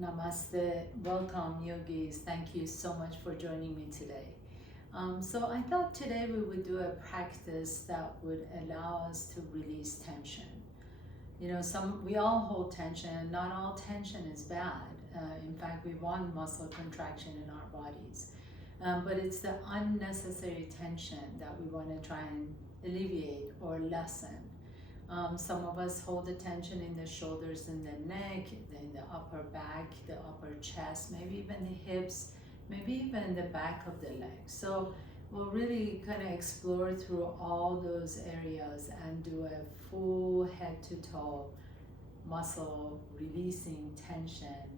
Namaste, welcome yogis. Thank you so much for joining me today. So I thought today we would do a practice that would allow us to release tension. You know, we all hold tension. Not all tension is bad. In fact, we want muscle contraction in our bodies. But it's the unnecessary tension that we want to try and alleviate or lessen. Some of us hold the tension in the shoulders and the neck, in the upper back, the upper chest, maybe even the hips, maybe even the back of the legs. So we'll really kind of explore through all those areas and do a full head to toe muscle releasing tension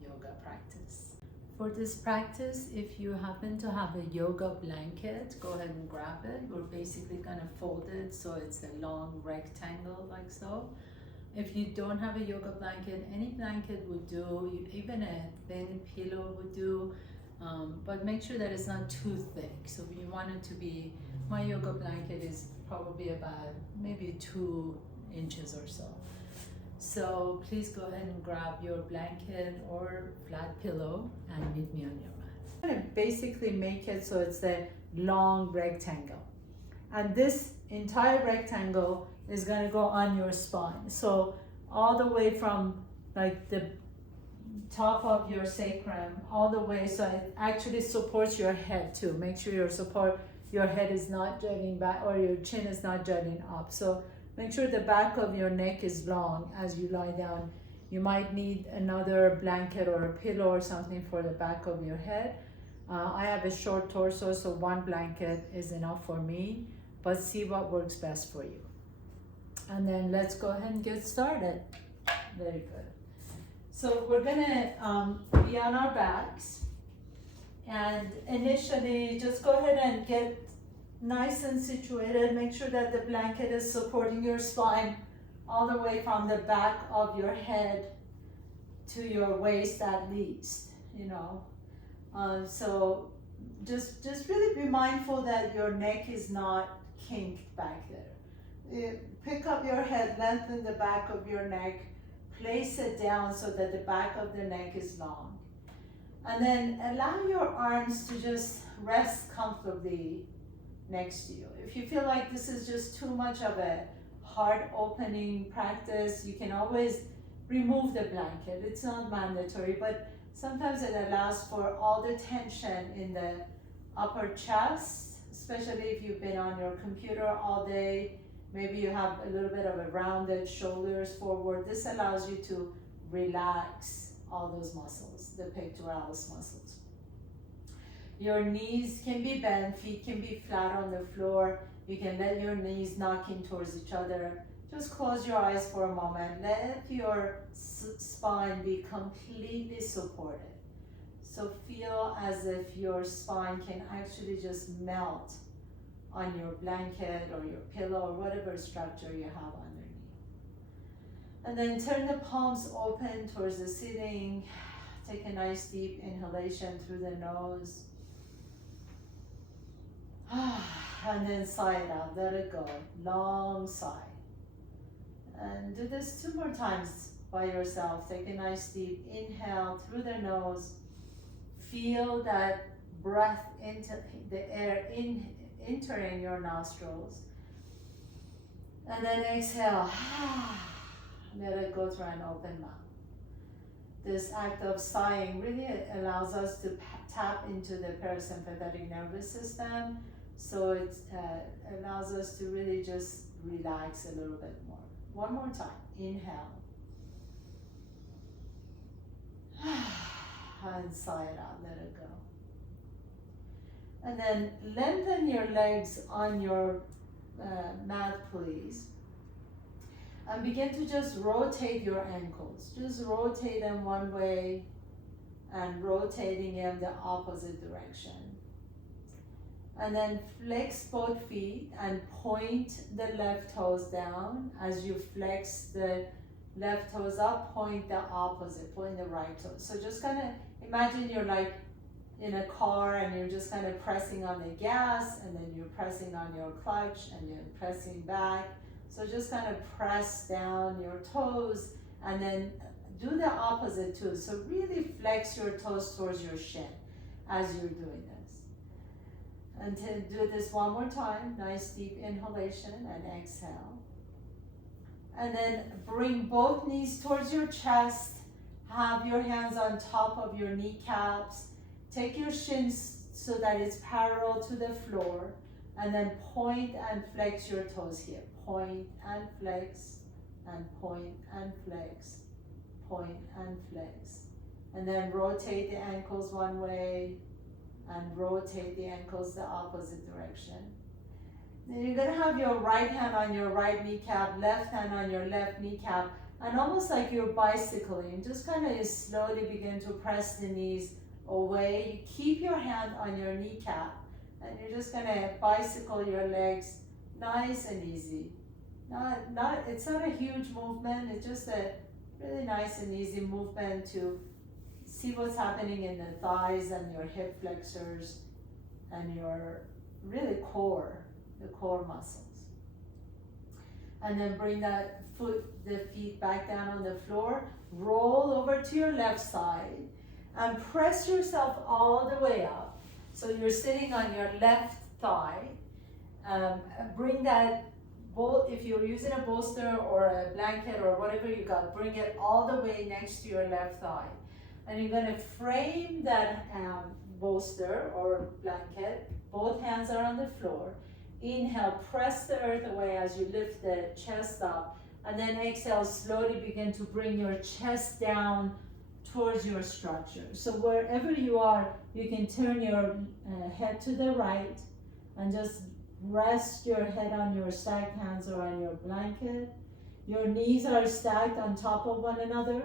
yoga practice. For this practice, if you happen to have a yoga blanket, go ahead and grab it. We're basically going to fold it so it's a long rectangle like so. If you don't have a yoga blanket, any blanket would do, even a thin pillow would do, but make sure that it's not too thick. So you want it to be, my yoga blanket is probably about maybe 2 inches or so. So please go ahead and grab your blanket or flat pillow and meet me on your mat. I'm going to basically make it so it's a long rectangle. And this entire rectangle is going to go on your spine. So all the way from like the top of your sacrum all the way, so it actually supports your head too. Make sure your head is not jutting back or your chin is not jutting up. So make sure the back of your neck is long as you lie down. You might need another blanket or a pillow or something for the back of your head. I have a short torso, so one blanket is enough for me, but see what works best for you. And then let's go ahead and get started. Very good. So we're gonna be on our backs, and initially just go ahead and get nice and situated. Make sure that the blanket is supporting your spine all the way from the back of your head to your waist at least, you know. So just really be mindful that your neck is not kinked back there. Pick up your head, lengthen the back of your neck, place it down so that the back of the neck is long. And then allow your arms to just rest comfortably next to you. If you feel like this is just too much of a heart opening practice, you can always remove the blanket. It's not mandatory, but sometimes it allows for all the tension in the upper chest, especially if you've been on your computer all day. Maybe you have a little bit of a rounded shoulders forward. This allows you to relax all those muscles, the pectoralis muscles. Your knees can be bent, feet can be flat on the floor. You can let your knees knock in towards each other. Just close your eyes for a moment. Let your spine be completely supported. So feel as if your spine can actually just melt on your blanket or your pillow or whatever structure you have underneath. And then turn the palms open towards the ceiling. Take a nice deep inhalation through the nose. And then sigh it out, let it go, long sigh. And do this 2 more times by yourself. Take a nice deep inhale through the nose. Feel that breath into the air entering your nostrils. And then exhale, let it go through an open mouth. This act of sighing really allows us to tap into the parasympathetic nervous system. So it allows us to really just relax a little bit more. One more time. Inhale. And sigh it out. Let it go. And then lengthen your legs on your mat, please. And begin to just rotate your ankles. Just rotate them one way and rotating them the opposite direction. And then flex both feet and point the left toes down. As you flex the left toes up, point the opposite, point the right toes. So just kind of imagine you're like in a car and you're just kind of pressing on the gas, and then you're pressing on your clutch and you're pressing back. So just kind of press down your toes and then do the opposite too. So really flex your toes towards your shin as you're doing this. And to do this one more time, nice deep inhalation and exhale. And then bring both knees towards your chest. Have your hands on top of your kneecaps. Take your shins so that it's parallel to the floor. And then point and flex your toes here. Point and flex, and point and flex, point and flex. And then rotate the ankles one way and rotate the ankles the opposite direction. Then you're gonna have your right hand on your right kneecap, left hand on your left kneecap, and almost like you're bicycling, just kind of slowly begin to press the knees away. You keep your hand on your kneecap, and you're just gonna bicycle your legs nice and easy. It's not a huge movement, it's just a really nice and easy movement to see what's happening in the thighs and your hip flexors and your really core, the core muscles. And then bring the feet back down on the floor, roll over to your left side and press yourself all the way up. So you're sitting on your left thigh. Bring that, if you're using a bolster or a blanket or whatever you got, bring it all the way next to your left thigh. And you're gonna frame that bolster or blanket. Both hands are on the floor. Inhale, press the earth away as you lift the chest up. And then exhale, slowly begin to bring your chest down towards your structure. So wherever you are, you can turn your head to the right and just rest your head on your stacked hands or on your blanket. Your knees are stacked on top of one another.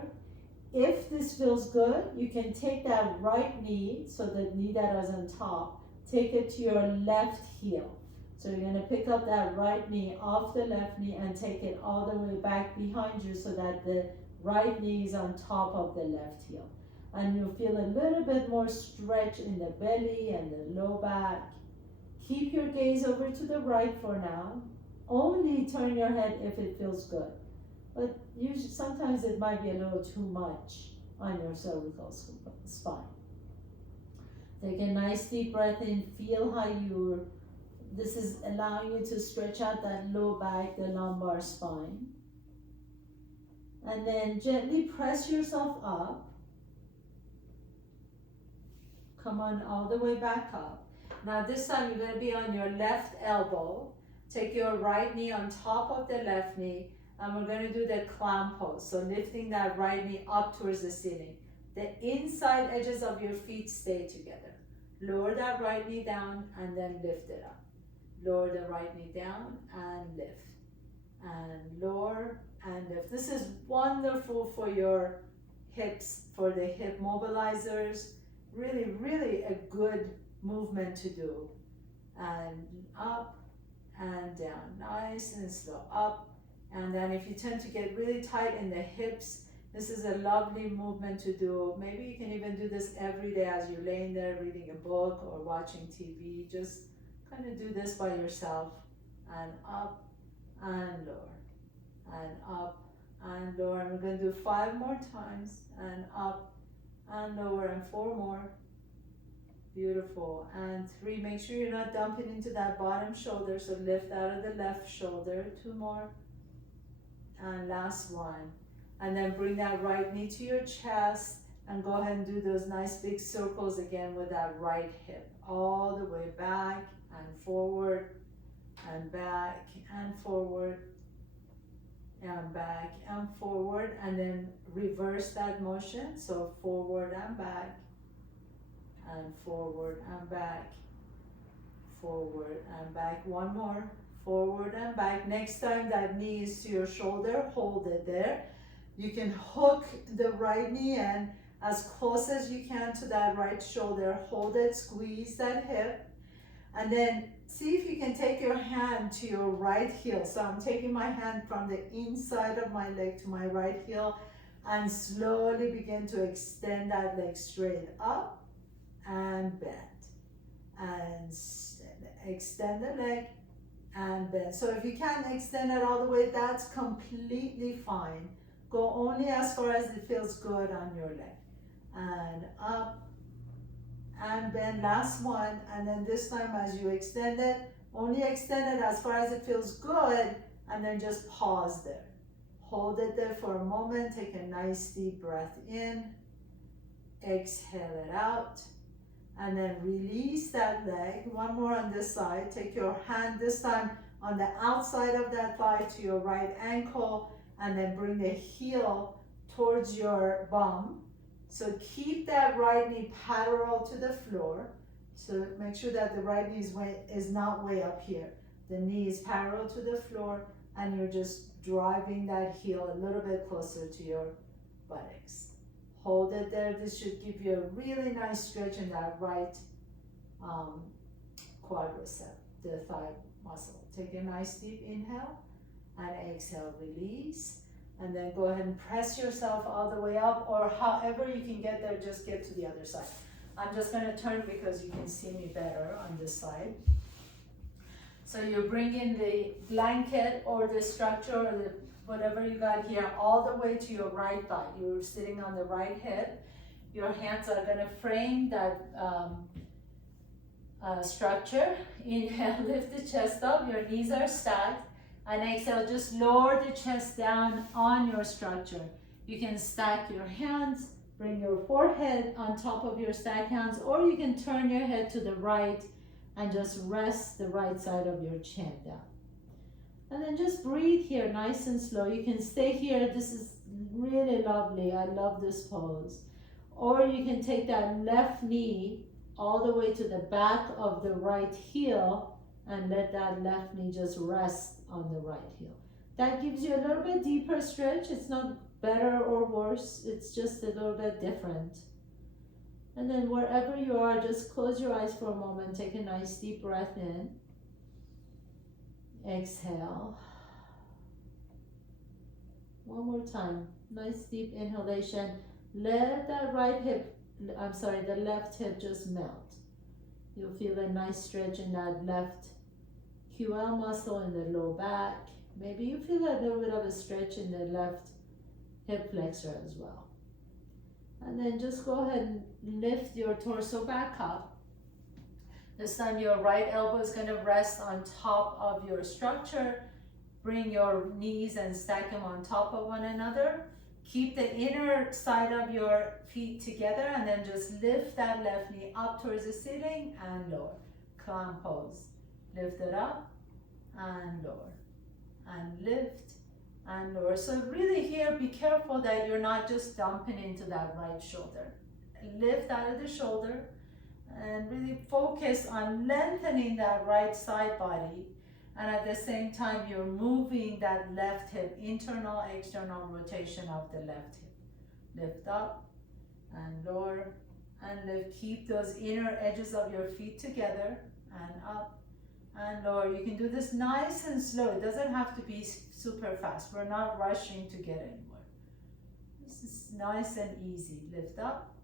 If this feels good, you can take that right knee, so the knee that was on top, take it to your left heel. So you're gonna pick up that right knee off the left knee and take it all the way back behind you so that the right knee is on top of the left heel. And you'll feel a little bit more stretch in the belly and the low back. Keep your gaze over to the right for now. Only turn your head if it feels good. But usually, sometimes it might be a little too much on your cervical spine. Take a nice deep breath in. Feel how this is allowing you to stretch out that low back, the lumbar spine. And then gently press yourself up. Come on all the way back up. Now this time you're going to be on your left elbow. Take your right knee on top of the left knee. And we're going to do the clown pose. So lifting that right knee up towards the ceiling. The inside edges of your feet stay together. Lower that right knee down and then lift it up. Lower the right knee down and lift. And lower and lift. This is wonderful for your hips, for the hip mobilizers. Really, really a good movement to do. And up and down. Nice and slow. Up. And then if you tend to get really tight in the hips, this is a lovely movement to do. Maybe you can even do this every day as you're laying there reading a book or watching TV. Just kind of do this by yourself. And up and lower. And up and lower. And we're going to do 5 more times. And up and lower. And 4 more. Beautiful. And 3. Make sure you're not dumping into that bottom shoulder. So lift out of the left shoulder. 2 more. And last one. And then bring that right knee to your chest and go ahead and do those nice big circles again with that right hip. All the way back and forward and back and forward and back and forward. And then reverse that motion. So forward and back and forward and back, forward and back. 1 more. Forward and back. Next time that knee is to your shoulder, hold it there. You can hook the right knee in as close as you can to that right shoulder. Hold it, squeeze that hip. And then see if you can take your hand to your right heel. So I'm taking my hand from the inside of my leg to my right heel and slowly begin to extend that leg straight up and bend. And extend the leg and bend. So if you can't extend it all the way, that's completely fine. Go only as far as it feels good on your leg. And up and bend, last one. And then this time as you extend it, only extend it as far as it feels good, and then just pause there. Hold it there for a moment, take a nice deep breath in, exhale it out, and then release that leg. One more on this side. Take your hand this time on the outside of that thigh to your right ankle, and then bring the heel towards your bum. So keep that right knee parallel to the floor. So make sure that the right knee is not way up here. The knee is parallel to the floor, and you're just driving that heel a little bit closer to your buttocks. Hold it there. This should give you a really nice stretch in that right quadricep, the thigh muscle. Take a nice deep inhale and exhale, release. And then go ahead and press yourself all the way up, or however you can get there, just get to the other side. I'm just going to turn because you can see me better on this side. So you bring in the blanket or the structure or the whatever you got here all the way to your right thigh. You're sitting on the right hip. Your hands are going to frame that structure. Inhale, lift the chest up. Your knees are stacked. And exhale, just lower the chest down on your structure. You can stack your hands, bring your forehead on top of your stacked hands, or you can turn your head to the right and just rest the right side of your chin down. And then just breathe here, nice and slow. You can stay here. This is really lovely. I love this pose. Or you can take that left knee all the way to the back of the right heel and let that left knee just rest on the right heel. That gives you a little bit deeper stretch. It's not better or worse. It's just a little bit different. And then wherever you are, just close your eyes for a moment. Take a nice deep breath in. Exhale. One more time. Nice deep inhalation. Let that the left hip just melt. You'll feel a nice stretch in that left QL muscle in the low back. Maybe you feel a little bit of a stretch in the left hip flexor as well. And then just go ahead and lift your torso back up. This time your right elbow is going to rest on top of your structure. Bring your knees and stack them on top of one another. Keep the inner side of your feet together, and then just lift that left knee up towards the ceiling and lower. Clown pose. Lift it up and lower. And lift and lower. So really here, be careful that you're not just dumping into that right shoulder. Lift out of the shoulder and really focus on lengthening that right side body. And at the same time, you're moving that left hip, internal, external rotation of the left hip. Lift up and lower and lift. Keep those inner edges of your feet together and up and lower. You can do this nice and slow. It doesn't have to be super fast. We're not rushing to get anywhere. This is nice and easy. Lift up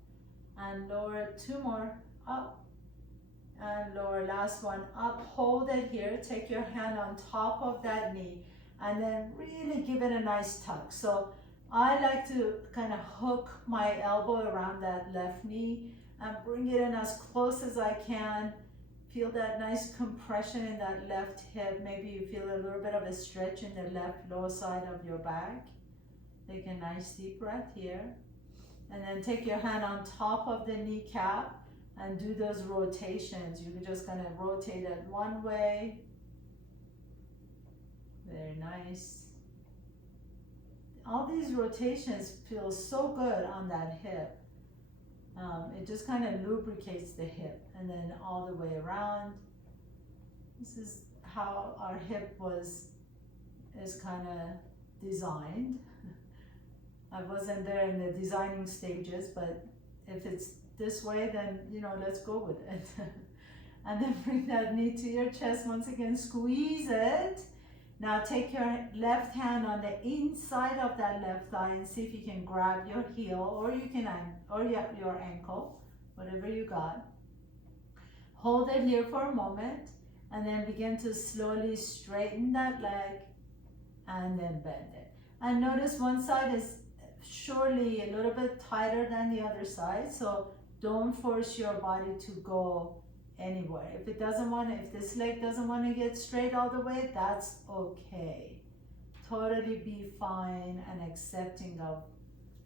and lower. Two more. Up and lower. Last one. Up. Hold it here. Take your hand on top of that knee and then really give it a nice tug. So I like to kind of hook my elbow around that left knee and bring it in as close as I can. Feel that nice compression in that left hip. Maybe you feel a little bit of a stretch in the left lower side of your back. Take a nice deep breath here. And then take your hand on top of the kneecap and do those rotations. You're just going to rotate it one way. Very nice. All these rotations feel so good on that hip. It just kind of lubricates the hip, and then all the way around. This is how our hip is kind of designed. I wasn't there in the designing stages, but if it's this way, then let's go with it. And then bring that knee to your chest once again. Squeeze it. Now take your left hand on the inside of that left thigh and see if you can grab your heel, or you can your ankle, whatever you got. Hold it here for a moment, and then begin to slowly straighten that leg and then bend it. And notice one side is surely a little bit tighter than the other side, so don't force your body to go anywhere. If it doesn't want to, if this leg doesn't want to get straight all the way, that's okay. Totally be fine and accepting of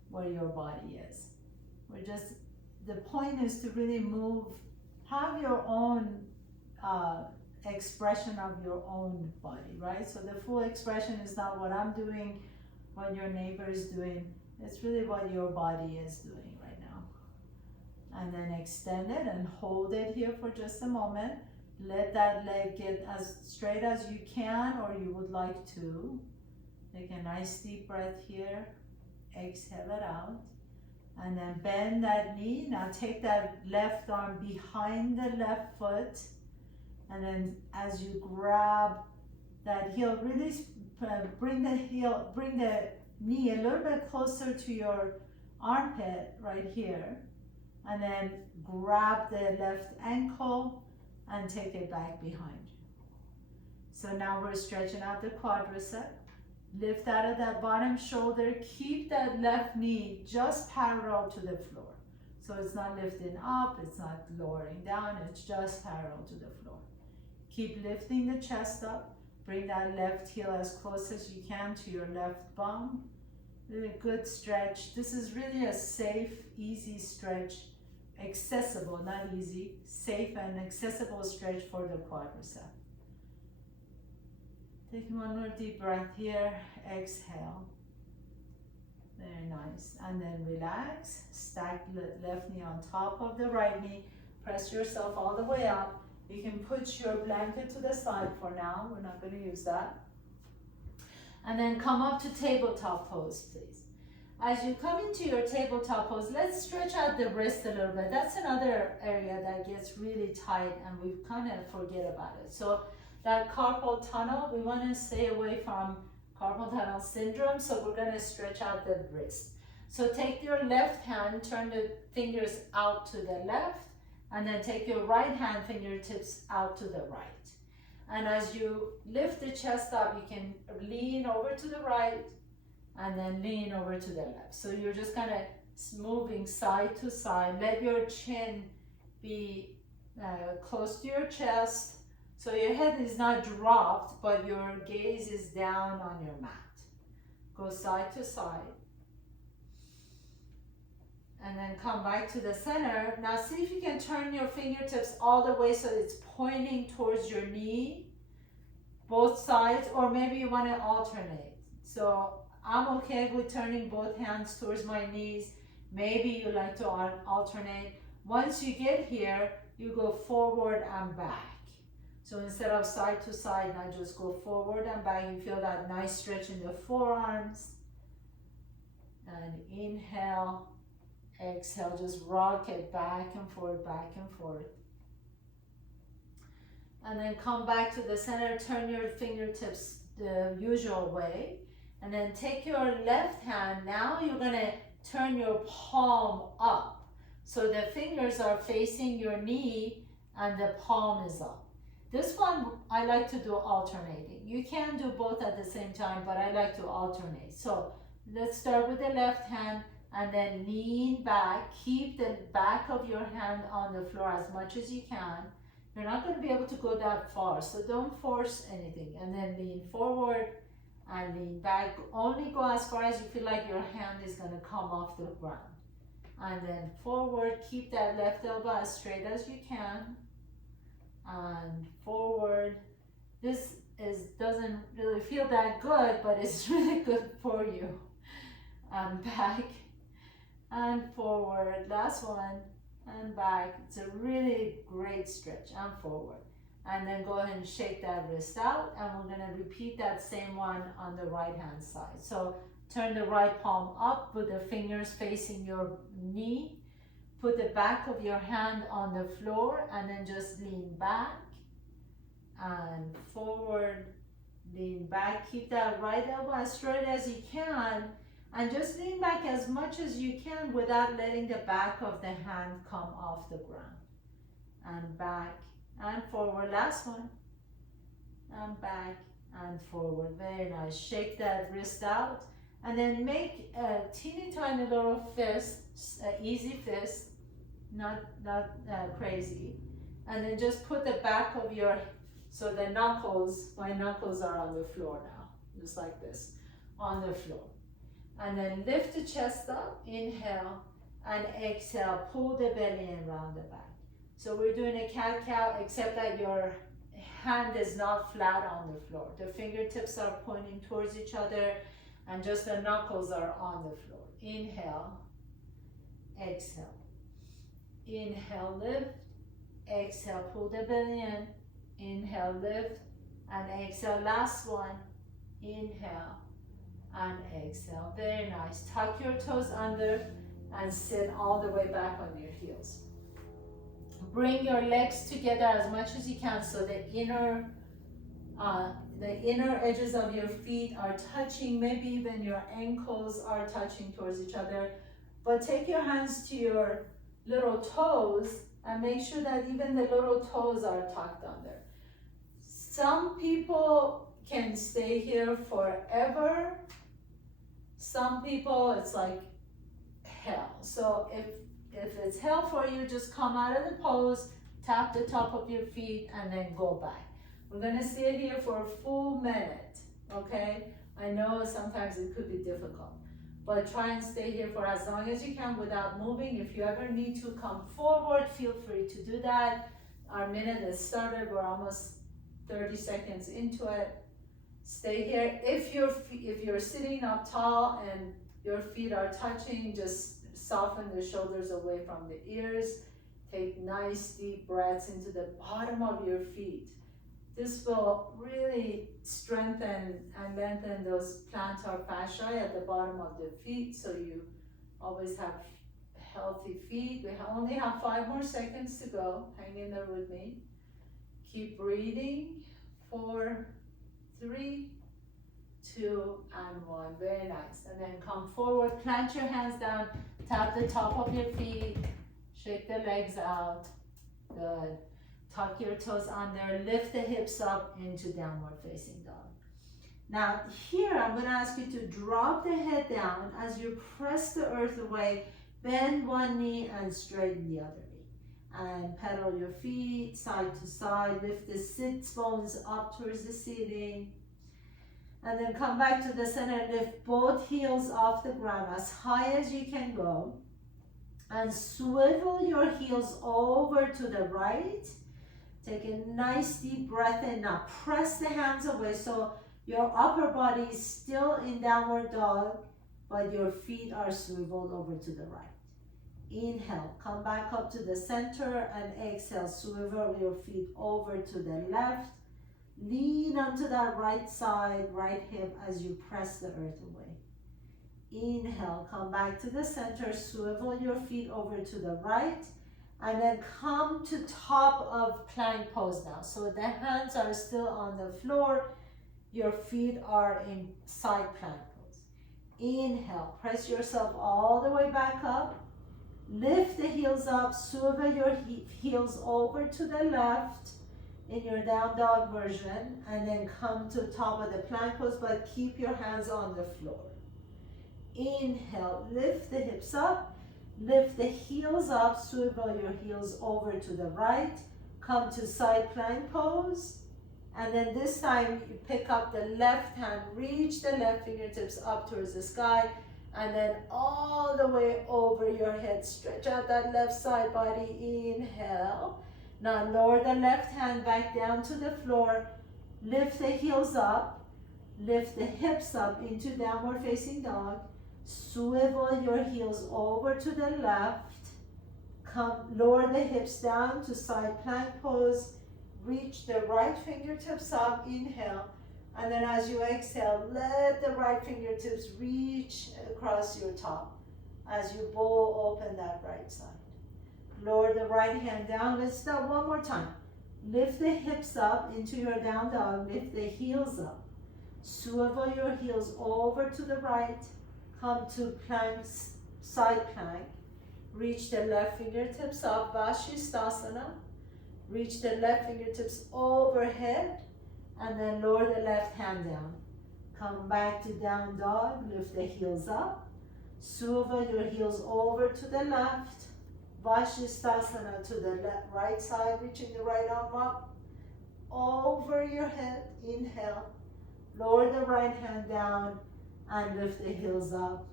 where your body is. We're just, the point is to really move, have your own expression of your own body, right? So the full expression is not what I'm doing, what your neighbor is doing. It's really what your body is doing right now. And then extend it and hold it here for just a moment. Let that leg get as straight as you can or you would like to. Take a nice deep breath here. Exhale it out. And then bend that knee. Now take that left arm behind the left foot. And then as you grab that heel, really bring the knee a little bit closer to your armpit right here. And then grab the left ankle and take it back behind you. So now we're stretching out the quadricep. Lift out of that bottom shoulder. Keep that left knee just parallel to the floor. So it's not lifting up, it's not lowering down, it's just parallel to the floor. Keep lifting the chest up. Bring that left heel as close as you can to your left bum. Really good stretch. This is really a safe, easy stretch. Accessible, not easy. Safe and accessible stretch for the quadricep. Take one more deep breath here. Exhale. Very nice. And then relax. Stack left knee on top of the right knee. Press yourself all the way up. You can put your blanket to the side for now. We're not going to use that. And then come up to tabletop pose, please. As you come into your tabletop pose, let's stretch out the wrist a little bit. That's another area that gets really tight and we kind of forget about it. So that carpal tunnel, we want to stay away from carpal tunnel syndrome, so we're going to stretch out the wrist. So take your left hand, turn the fingers out to the left, and then take your right hand fingertips out to the right. And as you lift the chest up, you can lean over to the right and then lean over to the left. So you're just kind of moving side to side. Let your chin be close to your chest. So your head is not dropped, but your gaze is down on your mat. Go side to side. And then come back to the center. Now see if you can turn your fingertips all the way so it's pointing towards your knee, both sides, or maybe you want to alternate. So I'm okay with turning both hands towards my knees. Maybe you like to alternate. Once you get here, you go forward and back. So instead of side to side, now just go forward and back. You feel that nice stretch in the forearms. And inhale, exhale, just rock it back and forth, back and forth. And then come back to the center, turn your fingertips the usual way. And then take your left hand, now you're gonna turn your palm up. So the fingers are facing your knee and the palm is up. This one I like to do alternating. You can do both at the same time, but I like to alternate. So let's start with the left hand and then lean back. Keep the back of your hand on the floor as much as you can. You're not going to be able to go that far, so don't force anything. And then lean forward and lean back. Only go as far as you feel like your hand is going to come off the ground. And then forward, keep that left elbow as straight as you can. And forward. This doesn't really feel that good, but it's really good for you. And back and forward. Last one. And back. It's a really great stretch. And forward. And then go ahead and shake that wrist out. And we're going to repeat that same one on the right hand side. So turn the right palm up with the fingers facing your knee. Put the back of your hand on the floor and then just lean back and forward, lean back. Keep that right elbow as straight as you can and just lean back as much as you can without letting the back of the hand come off the ground. And back and forward. Last one. And back and forward. Very nice. Shake that wrist out And then make a teeny tiny little fist, easy fist, not crazy. And then just put the back of your, so the knuckles, my knuckles are on the floor now, just like this, on the floor. And then lift the chest up, inhale, and exhale, pull the belly in around the back. So we're doing a cat-cow, except that your hand is not flat on the floor. The fingertips are pointing towards each other, and just the knuckles are on the floor. Inhale, exhale. Inhale, lift, exhale, pull the belly in. Inhale, lift, and exhale. Last one, inhale, and exhale. Very nice. Tuck your toes under and sit all the way back on your heels. Bring your legs together as much as you can so the inner edges of your feet are touching. Maybe even your ankles are touching towards each other. But take your hands to your little toes and make sure that even the little toes are tucked under. Some people can stay here forever. Some people, it's like hell. So if it's hell for you, just come out of the pose, tap the top of your feet, and then go back. We're gonna stay here for a full minute, okay? I know sometimes it could be difficult, but try and stay here for as long as you can without moving. If you ever need to come forward, feel free to do that. Our minute has started, we're almost 30 seconds into it. Stay here. If you're sitting up tall and your feet are touching, just soften the shoulders away from the ears. Take nice deep breaths into the bottom of your feet. This will really strengthen and lengthen those plantar fascia at the bottom of the feet, so you always have healthy feet. We only have 5 more seconds to go. Hang in there with me. Keep breathing. 4, 3, 2, and 1. Very nice. And then come forward, plant your hands down, tap the top of your feet, shake the legs out. Good. Tuck your toes under, lift the hips up into downward facing dog. Now here I'm going to ask you to drop the head down as you press the earth away, bend one knee and straighten the other knee. And pedal your feet side to side, lift the sits bones up towards the ceiling. And then come back to the center, lift both heels off the ground as high as you can go. And swivel your heels over to the right. Take a nice deep breath in. Now press the hands away so your upper body is still in downward dog, but your feet are swiveled over to the right. Inhale, come back up to the center, and exhale, swivel your feet over to the left. Lean onto that right side, right hip as you press the earth away. Inhale, come back to the center, swivel your feet over to the right, and then come to top of plank pose now. So the hands are still on the floor, your feet are in side plank pose. Inhale, press yourself all the way back up. Lift the heels up, swivel your heels over to the left in your down dog version, and then come to top of the plank pose, but keep your hands on the floor. Inhale, lift the hips up, lift the heels up, swivel your heels over to the right, come to side plank pose, and then this time you pick up the left hand, reach the left fingertips up towards the sky, and then all the way over your head. Stretch out that left side body. Inhale. Now lower the left hand back down to the floor. Lift the heels up. Lift the hips up into downward facing dog. Swivel your heels over to the left. Come, lower the hips down to side plank pose. Reach the right fingertips up. Inhale. And then as you exhale, let the right fingertips reach across your top as you bowl open that right side. Lower the right hand down. Let's start one more time. Lift the hips up into your down dog. Lift the heels up. Swivel your heels over to the right. Come to plank, side plank. Reach the left fingertips up, Vashisthasana. Reach the left fingertips overhead. And then lower the left hand down. Come back to down dog, lift the heels up. Swivel your heels over to the left. Vashisthasana to the right side, reaching the right arm up. Over your head, inhale. Lower the right hand down and lift the heels up.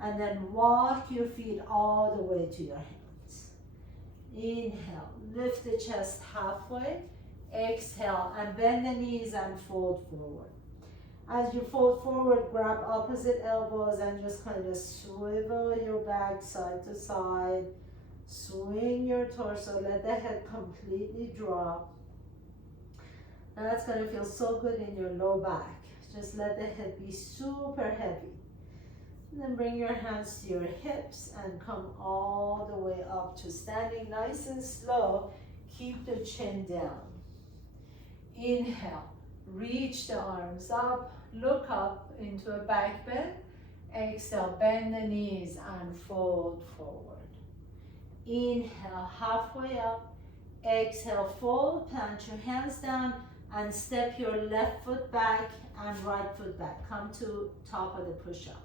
And then walk your feet all the way to your hands. Inhale, lift the chest halfway. Exhale, and bend the knees and fold forward. As you fold forward, grab opposite elbows and just kind of swivel your back side to side. Swing your torso, let the head completely drop. And that's going to feel so good in your low back. Just let the head be super heavy. And then bring your hands to your hips and come all the way up to standing nice and slow. Keep the chin down. Inhale, reach the arms up, look up into a back bend. Exhale, bend the knees and fold forward. Inhale, halfway up. Exhale, fold, plant your hands down and step your left foot back and right foot back. Come to top of the push-up.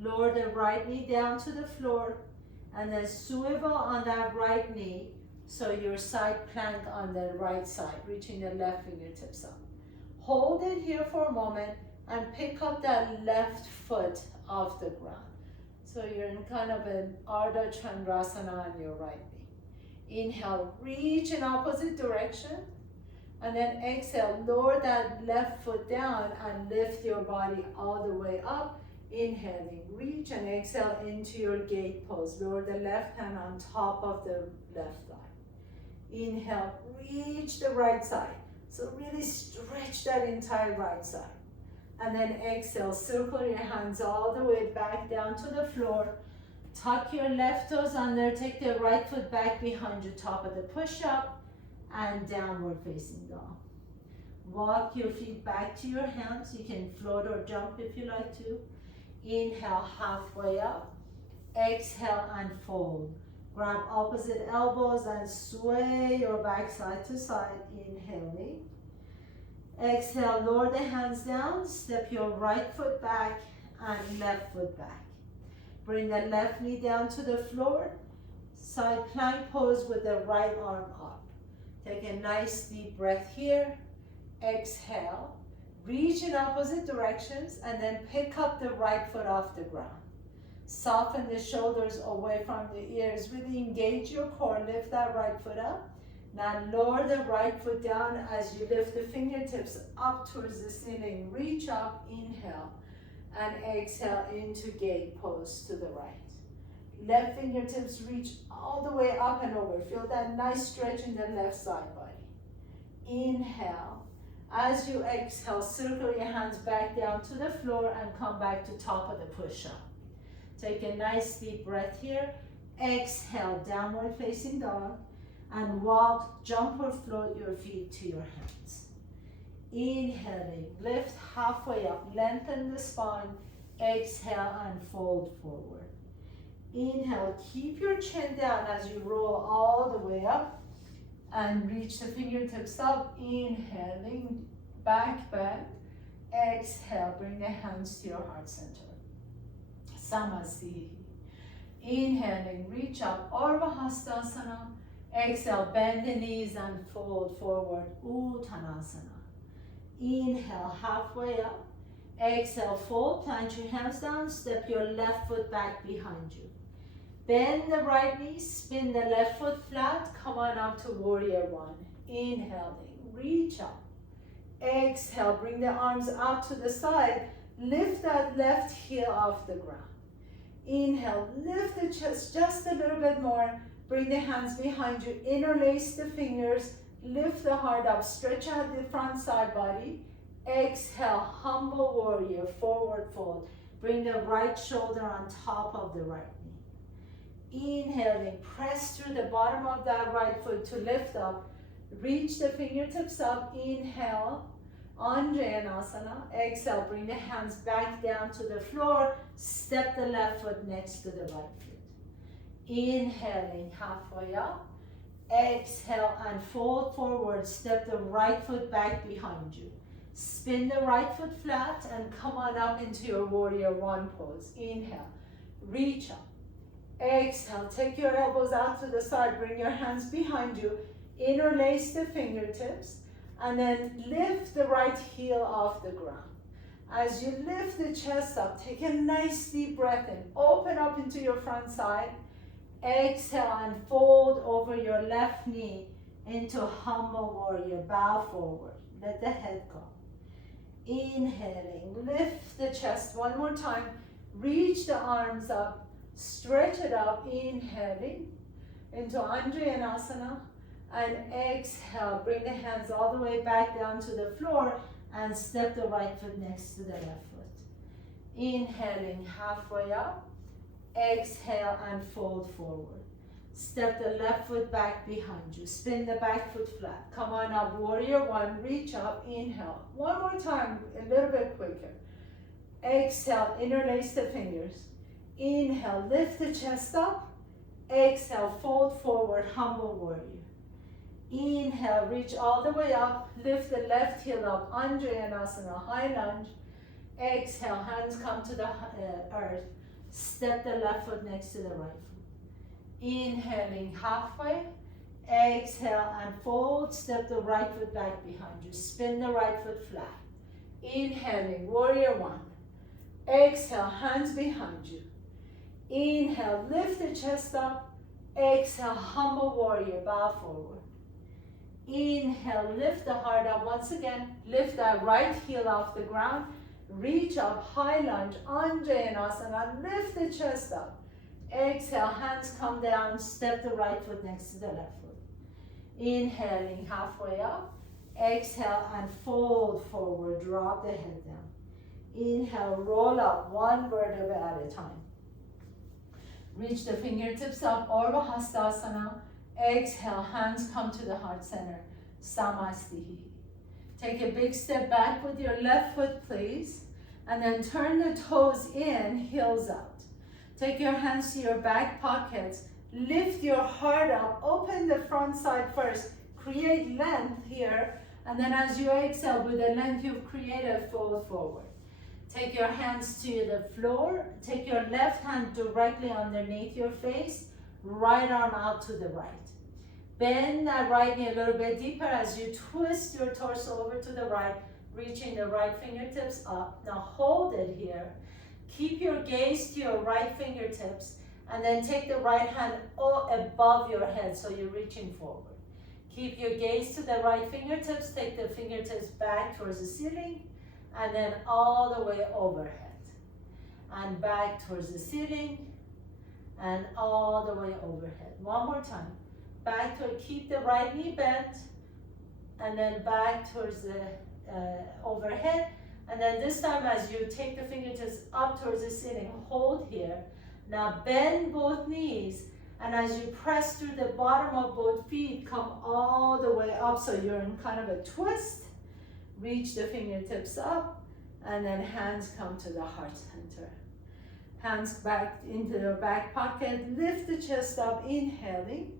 Lower the right knee down to the floor and then swivel on that right knee so your side plank on the right side, reaching the left fingertips up. Hold it here for a moment and pick up that left foot off the ground. So you're in kind of an Ardha Chandrasana on your right knee. Inhale, reach in opposite direction. And then exhale, lower that left foot down and lift your body all the way up. Inhaling, reach and exhale into your gate pose. Lower the left hand on top of the left thigh. Inhale, reach the right side. So really stretch that entire right side. And then exhale, circle your hands all the way back down to the floor. Tuck your left toes under, take the right foot back behind you, top of the push-up, and downward facing dog. Walk your feet back to your hands. You can float or jump if you like to. Inhale, halfway up. Exhale and fold. Grab opposite elbows and sway your back side to side. Inhaling. Exhale, lower the hands down. Step your right foot back and left foot back. Bring the left knee down to the floor. Side plank pose with the right arm up. Take a nice deep breath here. Exhale. Reach in opposite directions and then pick up the right foot off the ground. Soften the shoulders away from the ears. Really engage your core. Lift that right foot up. Now lower the right foot down as you lift the fingertips up towards the ceiling. Reach up, inhale, and exhale into gate pose to the right. Left fingertips reach all the way up and over. Feel that nice stretch in the left side body. Inhale. As you exhale, circle your hands back down to the floor and come back to top of the push-up. Take a nice deep breath here. Exhale, downward facing dog. And walk, jump or float your feet to your hands. Inhaling, lift halfway up, lengthen the spine. Exhale and fold forward. Inhale, keep your chin down as you roll all the way up. And reach the fingertips up, inhaling, back bend. Exhale, bring the hands to your heart center. Samasthiti. Inhaling, reach up, Ardha Hastasana. Exhale, bend the knees and fold forward, Uttanasana. Inhale, halfway up. Exhale, fold, plant your hands down, step your left foot back behind you. Bend the right knee, spin the left foot flat, come on up to warrior one. Inhaling, reach up. Exhale, bring the arms out to the side. Lift that left heel off the ground. Inhale, lift the chest just a little bit more. Bring the hands behind you, interlace the fingers, lift the heart up, stretch out the front side body. Exhale, humble warrior, forward fold. Bring the right shoulder on top of the right knee. Inhaling, press through the bottom of that right foot to lift up. Reach the fingertips up, inhale, Anjaneyasana. Exhale, bring the hands back down to the floor. Step the left foot next to the right foot. Inhaling, halfway up. Exhale and fold forward. Step the right foot back behind you. Spin the right foot flat and come on up into your warrior one pose. Inhale, reach up. Exhale, take your elbows out to the side, bring your hands behind you, interlace the fingertips, and then lift the right heel off the ground. As you lift the chest up, take a nice deep breath in, open up into your front side, exhale and fold over your left knee into humble warrior, bow forward, let the head go. Inhaling, lift the chest one more time, reach the arms up, stretch it up, inhaling into Anjaneyasana, and exhale, bring the hands all the way back down to the floor and step the right foot next to the left foot. Inhaling halfway up, exhale and fold forward. Step the left foot back behind you. Spin the back foot flat. Come on up, warrior one, reach up, inhale. One more time, a little bit quicker. Exhale, interlace the fingers. Inhale, lift the chest up. Exhale, fold forward, humble warrior. Inhale, reach all the way up, lift the left heel up, Anjaneyasana, high lunge. Exhale, hands come to the earth. Step the left foot next to the right foot. Inhaling halfway, exhale and fold, step the right foot back behind you, spin the right foot flat. Inhaling, warrior one. Exhale, hands behind you. Inhale, lift the chest up. Exhale, humble warrior, bow forward. Inhale, lift the heart up once again. Lift that right heel off the ground. Reach up, high lunge, Anjaneyasana, lift the chest up. Exhale, hands come down, step the right foot next to the left foot. Inhaling halfway up. Exhale and fold forward, drop the head down. Inhale, roll up one vertebra at a time. Reach the fingertips up, Urdhva Hastasana. Exhale, hands come to the heart center, Samastihi. Take a big step back with your left foot, please. And then turn the toes in, heels out. Take your hands to your back pockets. Lift your heart up. Open the front side first. Create length here. And then as you exhale, with the length you've created, fold forward. Take your hands to the floor. Take your left hand directly underneath your face. Right arm out to the right. Bend that right knee a little bit deeper as you twist your torso over to the right, reaching the right fingertips up. Now hold it here. Keep your gaze to your right fingertips, and then take the right hand above your head so you're reaching forward. Keep your gaze to the right fingertips, take the fingertips back towards the ceiling, and then all the way overhead. And back towards the ceiling, and all the way overhead. One more time. Back to keep the right knee bent, and then back towards the overhead. And then this time as you take the fingertips up towards the ceiling, hold here. Now bend both knees, and as you press through the bottom of both feet, come all the way up so you're in kind of a twist. Reach the fingertips up, and then hands come to the heart center. Hands back into the back pocket, lift the chest up, inhaling,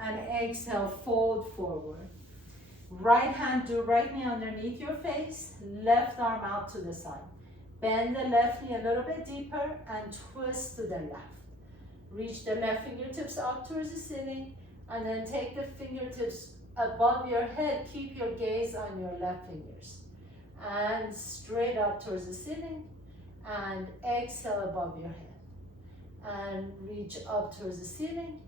and exhale, fold forward. Right hand directly underneath your face, left arm out to the side. Bend the left knee a little bit deeper and twist to the left. Reach the left fingertips up towards the ceiling, and then take the fingertips above your head. Keep your gaze on your left fingers. And straight up towards the ceiling, and exhale above your head. And reach up towards the ceiling,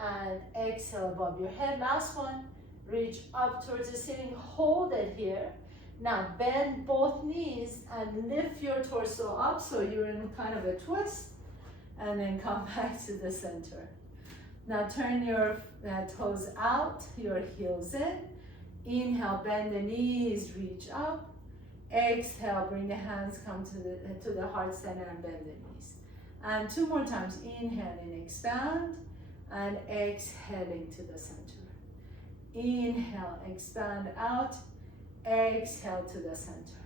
and exhale above your head. Last one. Reach up towards the ceiling, hold it here. Now bend both knees and lift your torso up so you're in kind of a twist, and then come back to the center. Now turn your toes out, your heels in. Inhale, bend the knees, reach up. Exhale, bring the hands come to the heart center and bend the knees. And two more times, inhaling, expand, and exhaling to the center. Inhale, expand out, exhale to the center.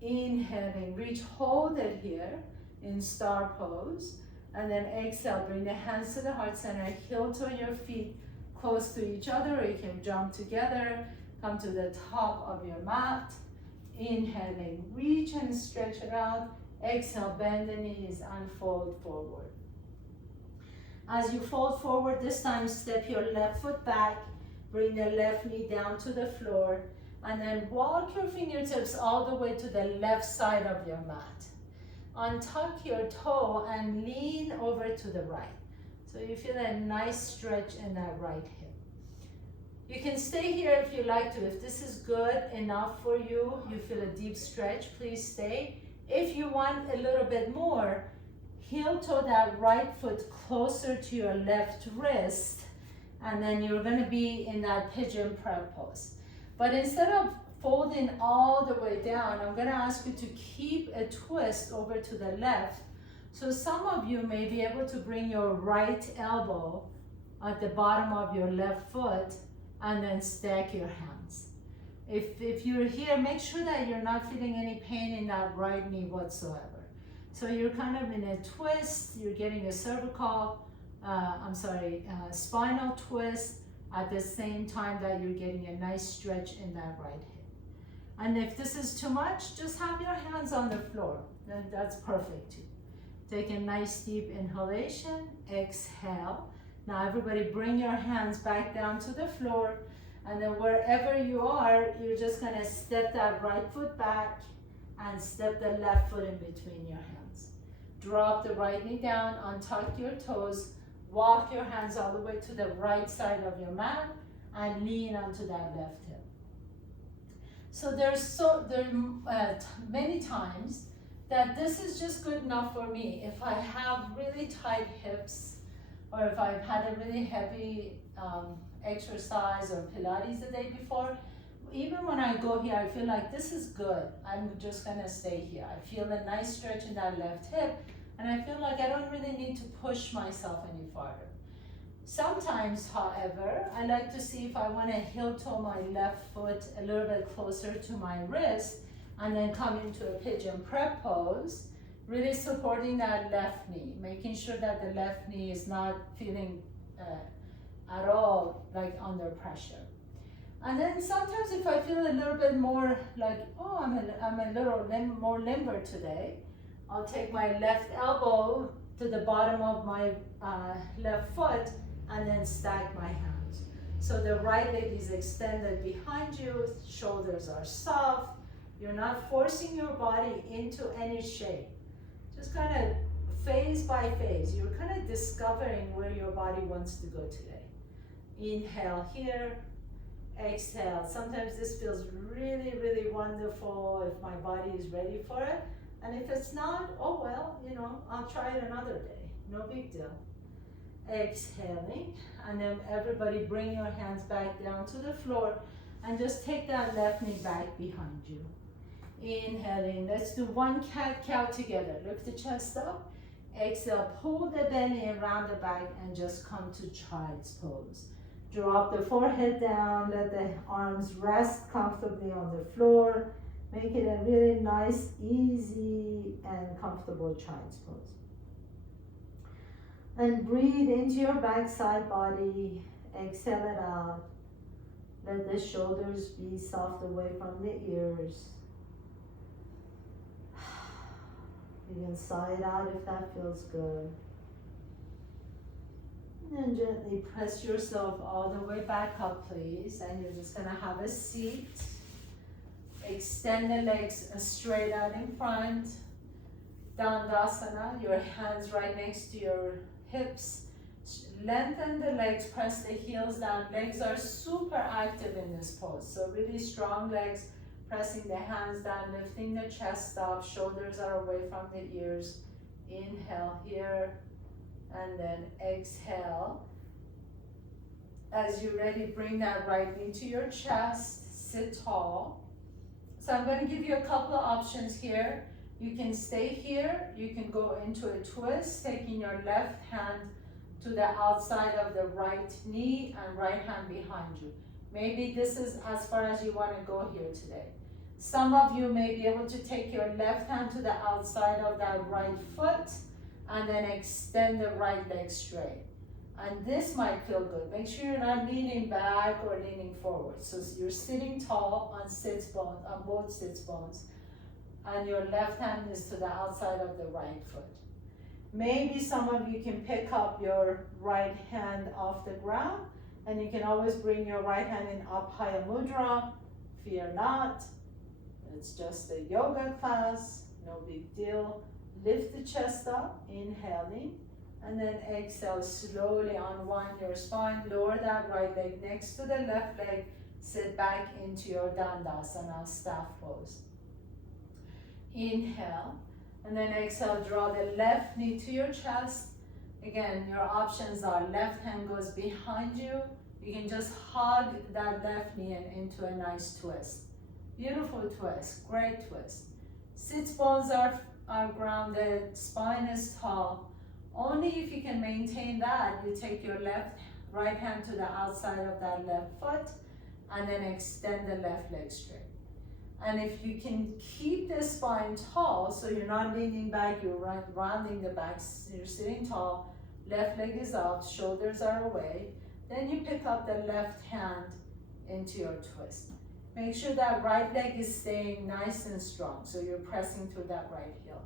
Inhaling, reach, hold it here in star pose, and then exhale, bring the hands to the heart center, heel to your feet close to each other, or you can jump together, come to the top of your mat. Inhaling, reach and stretch it out. Exhale, bend the knees and fold forward. As you fold forward, this time step your left foot back, bring the left knee down to the floor, and then walk your fingertips all the way to the left side of your mat. Untuck your toe and lean over to the right. So you feel a nice stretch in that right hip. You can stay here if you like to. If this is good enough for you, you feel a deep stretch, please stay. If you want a little bit more, heel toe that right foot closer to your left wrist, and then you're going to be in that pigeon prep pose. But instead of folding all the way down, I'm going to ask you to keep a twist over to the left. So some of you may be able to bring your right elbow at the bottom of your left foot and then stack your hands. If you're here, make sure that you're not feeling any pain in that right knee whatsoever. So you're kind of in a twist, you're getting a spinal twist at the same time that you're getting a nice stretch in that right hip. And if this is too much, just have your hands on the floor. Then that's perfect too. Take a nice deep inhalation, exhale. Now everybody bring your hands back down to the floor, and then wherever you are, you're just gonna step that right foot back and step the left foot in between your hands. Drop the right knee down, untuck your toes, walk your hands all the way to the right side of your mat and lean onto that left hip. So there's many times that this is just good enough for me. If I have really tight hips, or if I've had a really heavy exercise or Pilates the day before, even when I go here, I feel like this is good. I'm just gonna stay here. I feel a nice stretch in that left hip, and I feel like I don't really need to push myself any farther. Sometimes, however, I like to see if I wanna heel toe my left foot a little bit closer to my wrist, and then come into a pigeon prep pose, really supporting that left knee, making sure that the left knee is not feeling at all like under pressure. And then sometimes if I feel a little bit more like, oh, I'm a little more limber today, I'll take my left elbow to the bottom of my left foot and then stack my hands. So the right leg is extended behind you, shoulders are soft. You're not forcing your body into any shape. Just kind of phase by phase, you're kind of discovering where your body wants to go today. Inhale here, exhale. Sometimes this feels really, really wonderful if my body is ready for it. And if it's not, oh well, you know, I'll try it another day. No big deal. Exhaling, and then everybody bring your hands back down to the floor and just take that left knee back behind you. Inhaling, let's do one cat-cow together. Lift the chest up. Exhale, pull the belly around the back and just come to child's pose. Drop the forehead down, let the arms rest comfortably on the floor. Make it a really nice, easy, and comfortable child's pose. And breathe into your backside body. Exhale it out. Let the shoulders be soft away from the ears. You can sigh it out if that feels good. And gently press yourself all the way back up, please. And you're just gonna have a seat. Extend the legs straight out in front. Dandasana, your hands right next to your hips. Lengthen the legs, press the heels down. Legs are super active in this pose. So really strong legs, pressing the hands down, lifting the chest up, shoulders are away from the ears. Inhale here, and then exhale. As you're ready, bring that right knee to your chest, sit tall. So I'm going to give you a couple of options here. You can stay here, you can go into a twist, taking your left hand to the outside of the right knee and right hand behind you. Maybe this is as far as you want to go here today. Some of you may be able to take your left hand to the outside of that right foot and then extend the right leg straight. And this might feel good. Make sure you're not leaning back or leaning forward. So you're sitting tall on sits bones, on both sits bones, and your left hand is to the outside of the right foot. Maybe some of you can pick up your right hand off the ground, and you can always bring your right hand in Abhaya Mudra. Fear not. It's just a yoga class, no big deal. Lift the chest up, inhaling, and then exhale, slowly unwind your spine, lower that right leg next to the left leg, sit back into your Dandasana, staff pose. Inhale, and then exhale, draw the left knee to your chest. Again, your options are left hand goes behind you. You can just hug that left knee and into a nice twist. Beautiful twist, great twist. Sits bones are grounded, spine is tall. Only if you can maintain that, you take your right hand to the outside of that left foot and then extend the left leg straight. And if you can keep the spine tall, so you're not leaning back, you're rounding the back, you're sitting tall, left leg is out, shoulders are away, then you pick up the left hand into your twist. Make sure that right leg is staying nice and strong, so you're pressing through that right heel.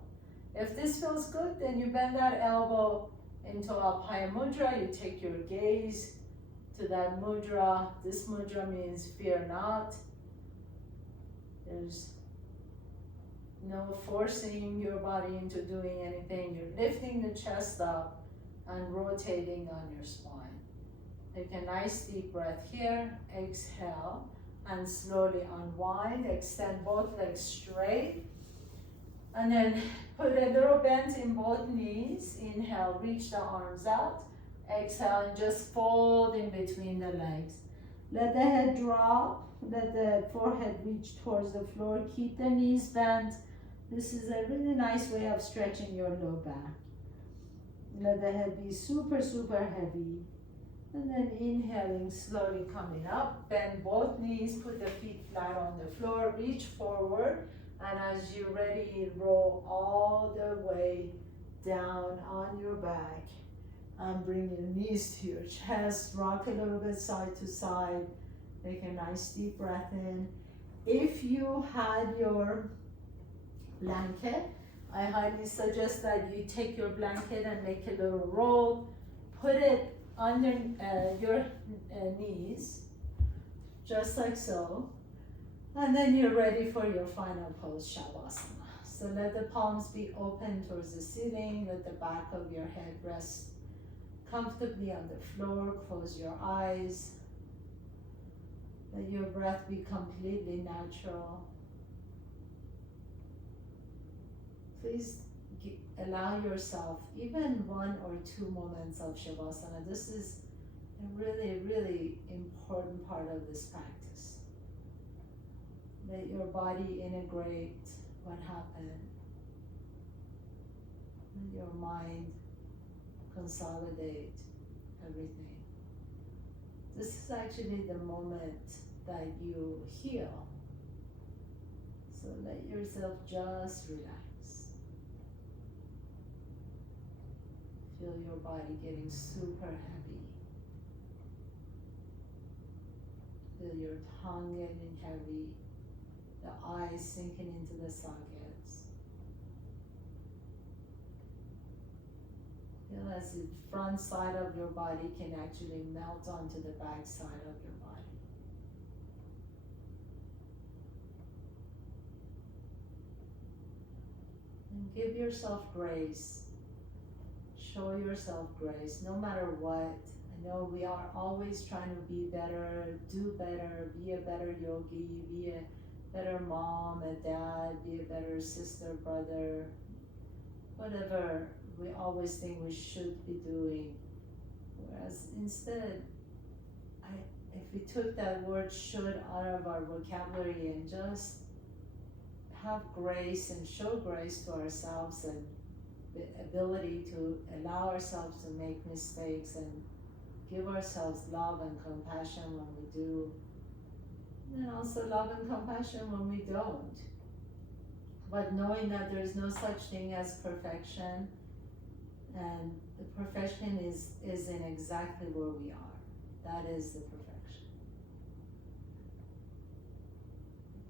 If this feels good, then you bend that elbow into Abhaya Mudra. You take your gaze to that mudra. This mudra means fear not. There's no forcing your body into doing anything. You're lifting the chest up and rotating on your spine. Take a nice deep breath here. Exhale and slowly unwind. Extend both legs straight. And then put a little bend in both knees. Inhale, reach the arms out. Exhale, and just fold in between the legs. Let the head drop. Let the forehead reach towards the floor. Keep the knees bent. This is a really nice way of stretching your low back. Let the head be super, super heavy. And then inhaling, slowly coming up. Bend both knees, put the feet flat on the floor, reach forward. And as you're ready, roll all the way down on your back. And bring your knees to your chest. Rock a little bit side to side. Take a nice deep breath in. If you had your blanket, I highly suggest that you take your blanket and make a little roll. Put it under your knees, just like so. And then you're ready for your final pose, Shavasana. So let the palms be open towards the ceiling. Let the back of your head rest comfortably on the floor. Close your eyes. Let your breath be completely natural. Please allow yourself even 1 or 2 moments of Shavasana. This is a really, really important part of this practice. Let your body integrate what happened. Let your mind consolidate everything. This is actually the moment that you heal. So let yourself just relax. Feel your body getting super heavy. Feel your tongue getting heavy. The eyes sinking into the sockets. Feel as if the front side of your body can actually melt onto the back side of your body. And give yourself grace. Show yourself grace, no matter what. I know we are always trying to be better, do better, be a better yogi, be a better mom, a dad, be a better sister, brother, whatever we always think we should be doing. Whereas instead, if we took that word should out of our vocabulary and just have grace and show grace to ourselves and the ability to allow ourselves to make mistakes and give ourselves love and compassion when we do, and also love and compassion when we don't. But knowing that there's no such thing as perfection, And the perfection is in exactly where we are. That is the perfection.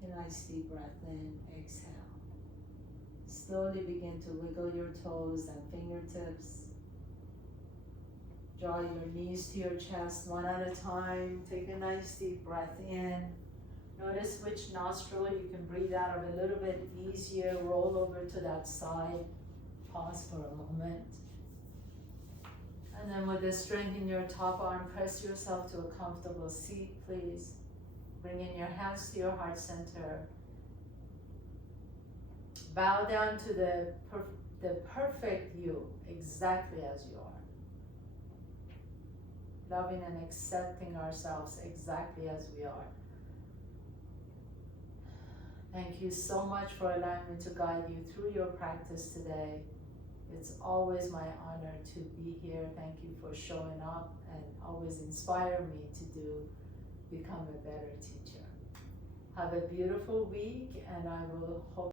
Take a nice deep breath in, exhale. Slowly begin to wiggle your toes and fingertips. Draw your knees to your chest one at a time. Take a nice deep breath in. Notice which nostril you can breathe out of a little bit easier. Roll over to that side. Pause for a moment. And then with the strength in your top arm, press yourself to a comfortable seat, please. Bring in your hands to your heart center. Bow down to the perfect you, exactly as you are. Loving and accepting ourselves exactly as we are. Thank you so much for allowing me to guide you through your practice today. It's always my honor to be here. Thank you for showing up and always inspire me to become a better teacher. Have a beautiful week, and I will hope